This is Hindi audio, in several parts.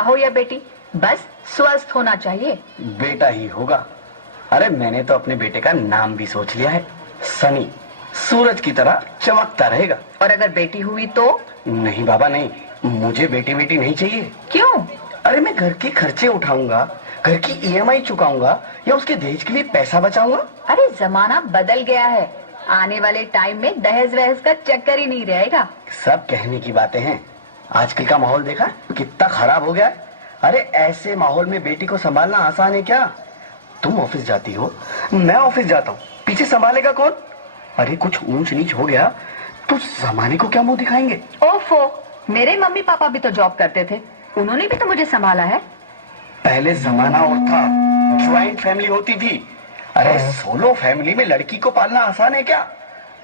हो या बेटी, बस स्वस्थ होना चाहिए। बेटा ही होगा। अरे मैंने तो अपने बेटे का नाम भी सोच लिया है, सनी। सूरज की तरह चमकता रहेगा। और अगर बेटी हुई तो? नहीं बाबा नहीं, मुझे बेटी बेटी नहीं चाहिए। क्यों? अरे मैं घर के खर्चे उठाऊंगा, घर की ईएमआई चुकाऊंगा या उसके दहेज के लिए पैसा बचाऊंगा। अरे जमाना बदल गया है, आने वाले टाइम में दहेज वहेज का चक्कर ही नहीं रहेगा। सब कहने की बातें हैं, आजकल का माहौल देखा कितना खराब हो गया है। अरे ऐसे माहौल में बेटी को संभालना आसान है क्या? तुम ऑफिस जाती हो, मैं ऑफिस जाता हूँ, पीछे संभालेगा कौन? अरे कुछ ऊंच नीच हो गया तो जमाने को क्या मुंह दिखाएंगे? ओफो, मेरे मम्मी पापा भी तो जॉब करते थे, उन्होंने भी तो मुझे संभाला है। पहले जमाना और था, ज्वाइंट फैमिली होती थी। अरे सोलो फैमिली में लड़की को पालना आसान है क्या?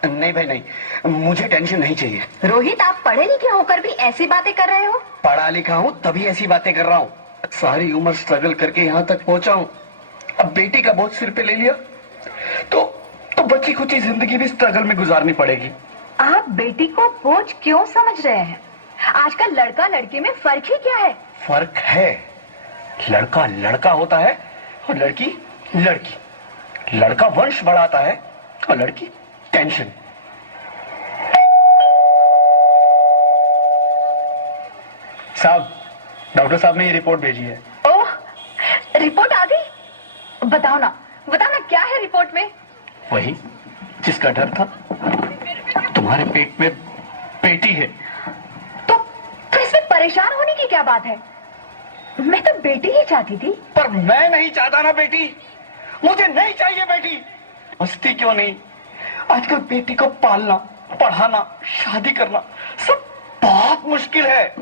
नहीं भाई नहीं, मुझे टेंशन नहीं चाहिए। रोहित, आप पढ़े लिखे होकर भी ऐसी बातें कर रहे हो? पढ़ा लिखा हूँ तभी ऐसी बातें कर रहा हूँ। सारी उम्र स्ट्रगल करके यहाँ तक पहुंचा हूँ, अब बेटी का बोझ सिर पे ले लिया तो बची खुची जिंदगी भी स्ट्रगल में गुजारनी पड़ेगी। आप बेटी को बोझ क्यों समझ रहे हैं? आजकल लड़का लड़की में फर्क ही क्या है? फर्क है, लड़का लड़का होता है और लड़की लड़की। लड़का वंश बढ़ाता है और लड़की टेंशन। साहब, डॉक्टर साहब ने ये रिपोर्ट भेजी है। ओह, रिपोर्ट आ गई? बताओ ना क्या है रिपोर्ट में? वही जिसका डर था, तुम्हारे पेट में बेटी है। तो इसमें परेशान होने की क्या बात है? मैं तो बेटी ही चाहती थी। पर मैं नहीं चाहता ना बेटी, मुझे नहीं चाहिए बेटी। मस्ती क्यों नहीं, आजकल बेटी को पालना, पढ़ाना, शादी करना सब बहुत मुश्किल है।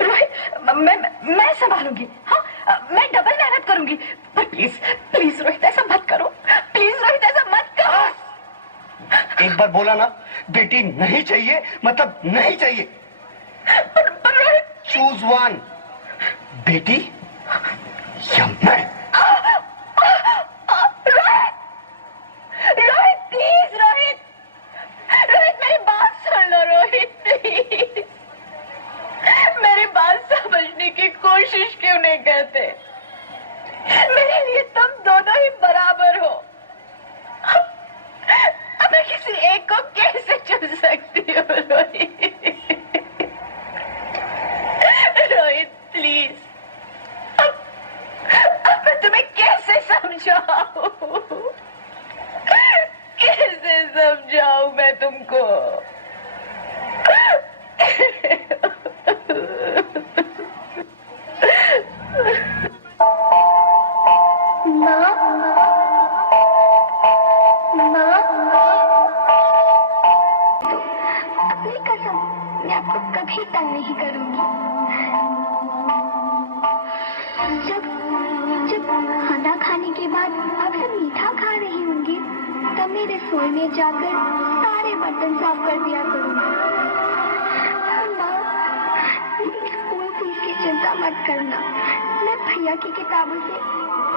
रोहित, मैं संभालूंगी। हाँ, मैं डबल मेहनत करूंगी। पर प्लीज रोहित ऐसा मत करो, प्लीज रोहित ऐसा मत करो। एक बार बोला ना, बेटी नहीं चाहिए मतलब नहीं चाहिए। पर रोहित, चूज वन, बेटी या मैं। रोहित प्लीज, रोहित मेरी बात सुन लो। रोहित प्लीज, मेरी बात समझने की कोशिश क्यों नहीं करते? मेरे लिए तुम दोनों ही बराबर हो। अब मैं किसी एक को कैसे चुन सकती हूँ? रोहित प्लीज, अब मैं तुम्हें कैसे समझाऊं? कैसे समझाऊं मैं तुमको? अपनी कसम, मैं आपको कभी तंग नहीं करूंगी। जब जब खाना खाने के बाद आप सब मीठा खा रही होंगी, तब मैं रसोई में जाकर सारे बर्तन साफ कर दिया करूंगी। स्कूल फीस की चिंता मत करना, मैं भैया की किताबों से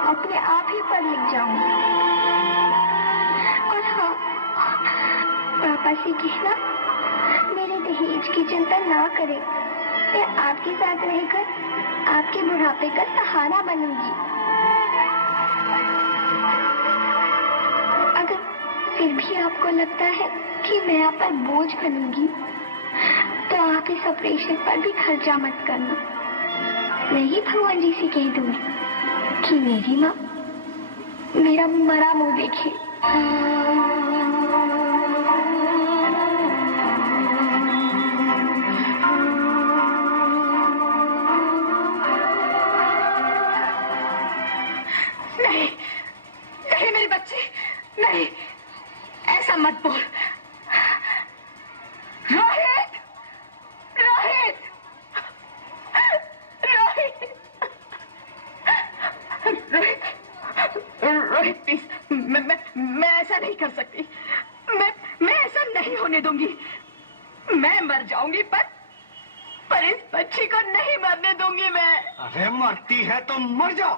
अपने आप ही पढ़ लिख जाऊंगी। और हाँ, पापा से कहना मेरे दहेज की चिंता ना करें, मैं आपके साथ रहकर आपके बुढ़ापे का सहारा बनूंगी। अगर फिर भी आपको लगता है कि मैं आप पर बोझ बनूंगी, तो आप इस ऑपरेशन पर भी खर्चा मत करना। मैं ही भगवान जी से कह दूंगी कि मेरी माँ मेरा मरा मुंह देखे। नहीं नहीं मेरे बच्चे, नहीं, ऐसा मत बोल। रोहित, रोहित, रोहित, रोहित, रोहित प्लीज, मैं ऐसा नहीं कर सकती। मैं ऐसा नहीं होने दूंगी। मैं मर जाऊंगी पर इस बच्ची को नहीं मरने दूंगी मैं। अरे मरती है तो मर जाओ,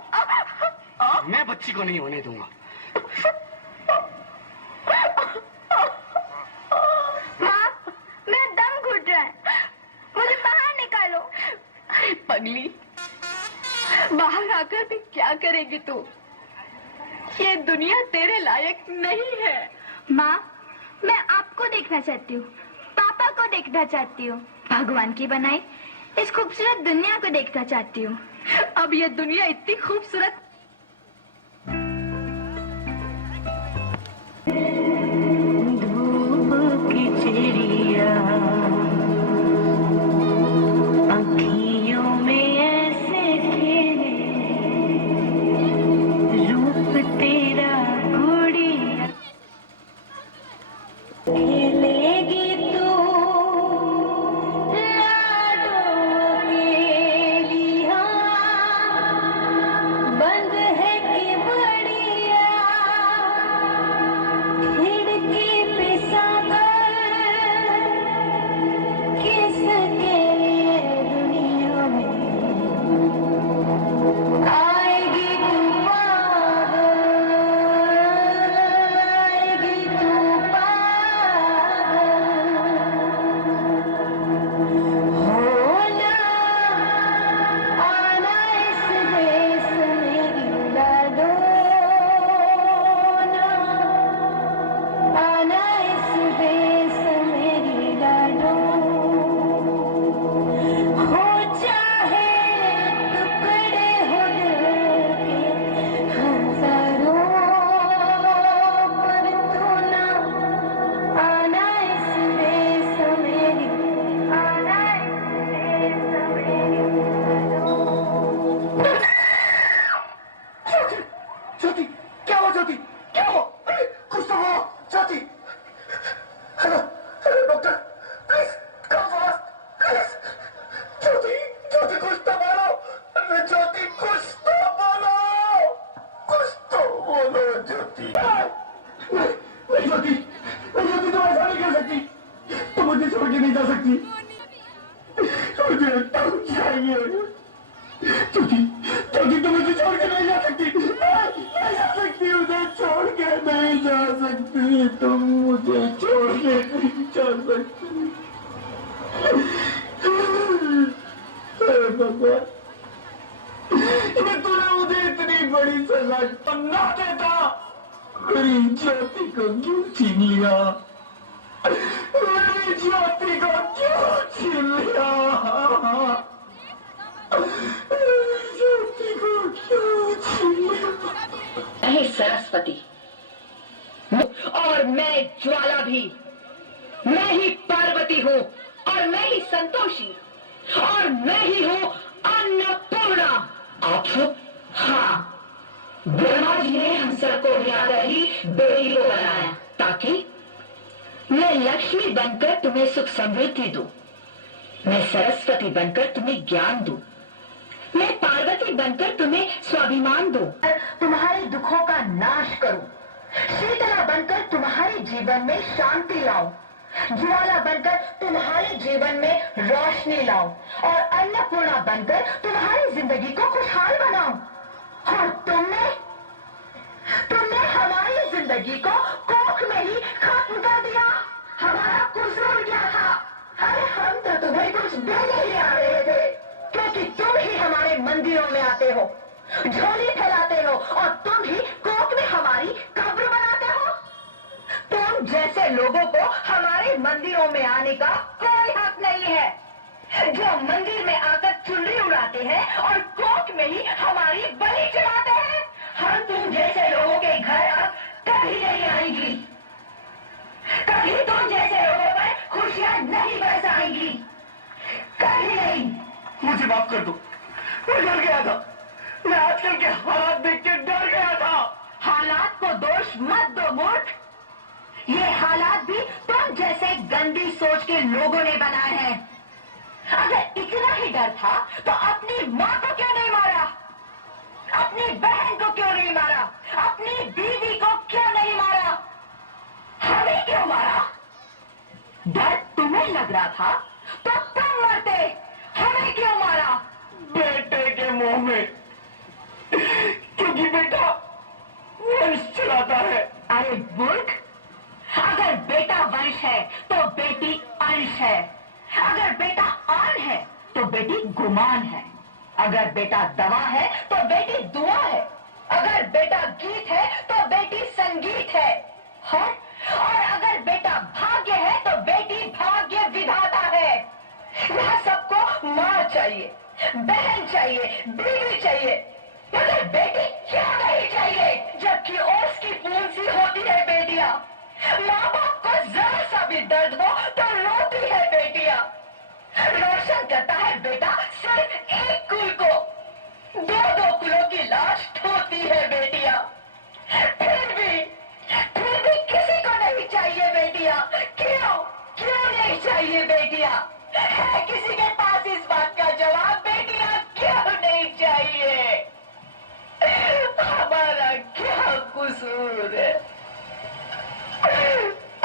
मैं बच्ची को नहीं होने दूंगा। माँ, मेरा दम घुट रहा है, मुझे बाहर निकालो। पागली, बाहर आकर भी क्या करेगी तू? ये दुनिया तेरे लायक नहीं है। माँ, मैं आपको देखना चाहती हूँ, पापा को देखना चाहती हूँ, भगवान की बनाई इस खूबसूरत दुनिया को देखना चाहती हूँ। अब ये दुनिया इतनी खूबसूरत धूप की चिड़िया आँखियों में ऐसे खेले, रूप तेरा गुड़िया खेलेगी तू लाडों के लिया, बंद है कि बढ़िया खिड़की पे सागर, किसके लिए दुनिया में आएगी तू पागल, आएगी तू पागल, होना आना इस देश में लाडो, आना इस देश मेरी लाडो, हो चाहे टुकड़े हो दिल के हजारों, पर तू ना आना इस देश मेरी, आना इस देश मेरी लाडो। ज्योति, क्या हुआ ज्योति? क्या हुआ? अरे, कुछ तो हुआ Jyoti. Hello hello doctor, please come fast, please. Jyoti, Jyoti कुछ तो बोलो। अरे ज्योति कुछ तो बोलो, कुछ तो बोलो ज्योति। नहीं नहीं ज्योति, नहीं ज्योति, तुम ऐसा नहीं कर सकती, तुम मुझे छोड़ के नहीं जा सकती, मुझे तुम चाहिए। ज्योति, ज्योति तुम मुझे छोड़ के नहीं जा सकती, नहीं जा सकती, मुझे छोड़ के नहीं जा सकती, तुम मुझे छोड़ के नहीं जा सकती। अरे भगवान, ये तूने मुझे इतनी बड़ी सजा ना देता, मेरी ज्योति को क्यों छीन लिया? मेरी ज्योति को क्यों छीन लिया? ज्योति को क्यों छीन लिया? नहीं सरस्वती, और मैं ज्वाला भी, मैं ही पार्वती हूँ, और मैं ही संतोषी, और मैं ही हूँ अन्नपूर्णा। आप हो? हाँ, ब्रह्मा जी ने हम सबको मिलाकर ही बेटी को बनाया, ताकि मैं लक्ष्मी बनकर तुम्हें सुख समृद्धि दूं, मैं सरस्वती बनकर तुम्हें ज्ञान दूं, मैं पार्वती बनकर तुम्हें स्वाभिमान दूं, तुम्हारे दुखों का नाश करूं, शीतला बनकर तुम्हारे जीवन में शांति लाऊं, ज्वाला बनकर तुम्हारे जीवन में रोशनी लाऊं, और अन्नपूर्णा बनकर तुम्हारी जिंदगी को खुशहाल बनाऊं। और तुमने हमारी जिंदगी को कोख में ही खत्म कर दिया। हमारा कसूर क्या था? अरे हम तो तुम्हें कुछ देने ही आ रहे थे, क्योंकि तुम ही हमारे मंदिरों में आते हो, झोली फैलाते हो, और तुम ही कोख में हमारी कब्र बनाते हो। तुम जैसे लोगों को हमारे मंदिरों में आने का कोई हक नहीं है, जो मंदिर में आकर चुनरी उड़ाते हैं और कोख में ही हमारी बलि चढ़ाते हैं। हम तुम जैसे लोगों के घर अब कभी नहीं आएंगी, कभी तुम जैसे लोगों पर खुशियां नहीं बरसाएंगी, कभी नहीं। मुझे माफ कर दो, मैं डर गया था, मैं आजकल के हालात देख के डर गया था। हालात को दोष मत दो मूर्ख, ये हालात भी तुम जैसे गंदी सोच के लोगों ने बनाए हैं। अगर इतना ही डर था तो अपनी माँ को क्यों नहीं मारा, अपनी बहन को क्यों नहीं मारा, अपनी बीवी को क्यों नहीं मारा, हमें क्यों मारा? डर तुम्हें लग रहा था तो तुम मरते, हमें क्यों मारा? बेटे के मुंह में, क्योंकि बेटा वंश चलाता है। अरे मूर्ख, अगर बेटा वंश है तो बेटी अंश है, अगर बेटा आन है तो बेटी गुमान है। अगर बेटा दवा है तो बेटी दुआ है, अगर बेटा गीत है तो बेटी संगीत है, और अगर बेटा भाग्य है तो बेटी भाग्य विधाता है। यहाँ सबको माँ चाहिए, बहन चाहिए, बीवी चाहिए, मगर बेटी क्यों नहीं चाहिए? जबकि ओस की फूल सी होती है बेटियां। माँ बाप को जरा सा भी दर्द हो तो रोती है बेटियां। रोशन करता है बेटा सिर्फ एक कुल को, दो दो कुलों की लाश ढोती है बेटियां। फिर भी किसी को नहीं चाहिए बेटियां। क्यों क्यों नहीं चाहिए बेटियां? है किसी के पास इस बात का जवाब? बेटियां क्यों नहीं चाहिए? हमारा क्या कसूर है?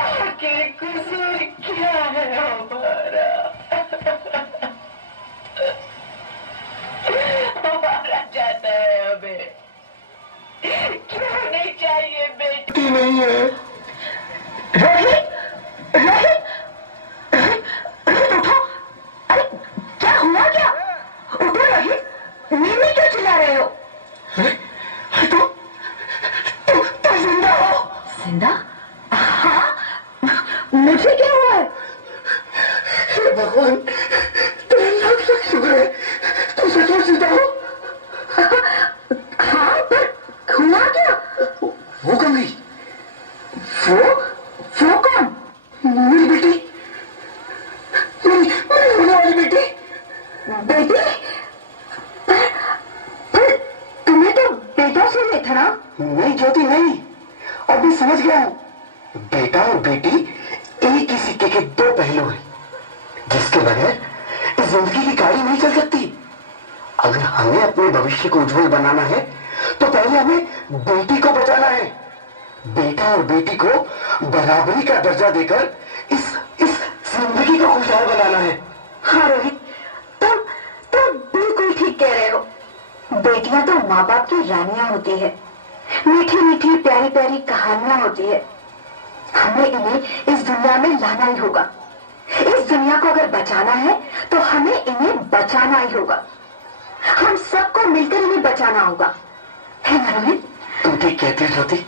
आखिर कसूर क्या है हमारा? हमारा जाता है हमें, क्यों नहीं चाहिए बेटी? नहीं है। रोहित, रोहित, रोहित उठो। अरे क्या हुआ क्या? उठो रोहित, नींद में क्यों चिल्ला रहे हो? तुम जिंदा हो? जिंदा? हाँ, मुझे क्या हुआ है? हे भगवान, तेरे लाख लाख शुक्र है, तुम सचमुच जिंदा हो। हाँ, पर हुआ क्या? वो कौन गई? वो कौन? मेरी बेटी, मेरी होने वाली बेटी। बेटी? पर तुम्हें तो बेटा चाहिए था ना? नहीं ज्योति नहीं, अब मैं समझ गया हूँ। बेटा और बेटी एक ही सिक्के के दो पहलू हैं, जिसके बगैर इस जिंदगी की गाड़ी नहीं चल सकती। अगर हमें अपने भविष्य को उज्जवल बनाना है तो पहले हमें बेटी को बचाना है। बेटा और बेटी को बराबरी का दर्जा देकर इस जिंदगी को खुशहाल बनाना है। हाँ रोहित, तुम बिल्कुल ठीक कह रहे हो। बेटियां तो माँ बाप की रानियां होती है, मीठी मीठी प्यारी प्यारी कहानियां होती है। हमें इन्हें इस दुनिया में लाना ही होगा। इस दुनिया को अगर बचाना है तो हमें इन्हें बचाना ही होगा। हम सबको मिलकर इन्हें बचाना होगा, है ना रोहित? तुम ठीक कहती हो ज्योति।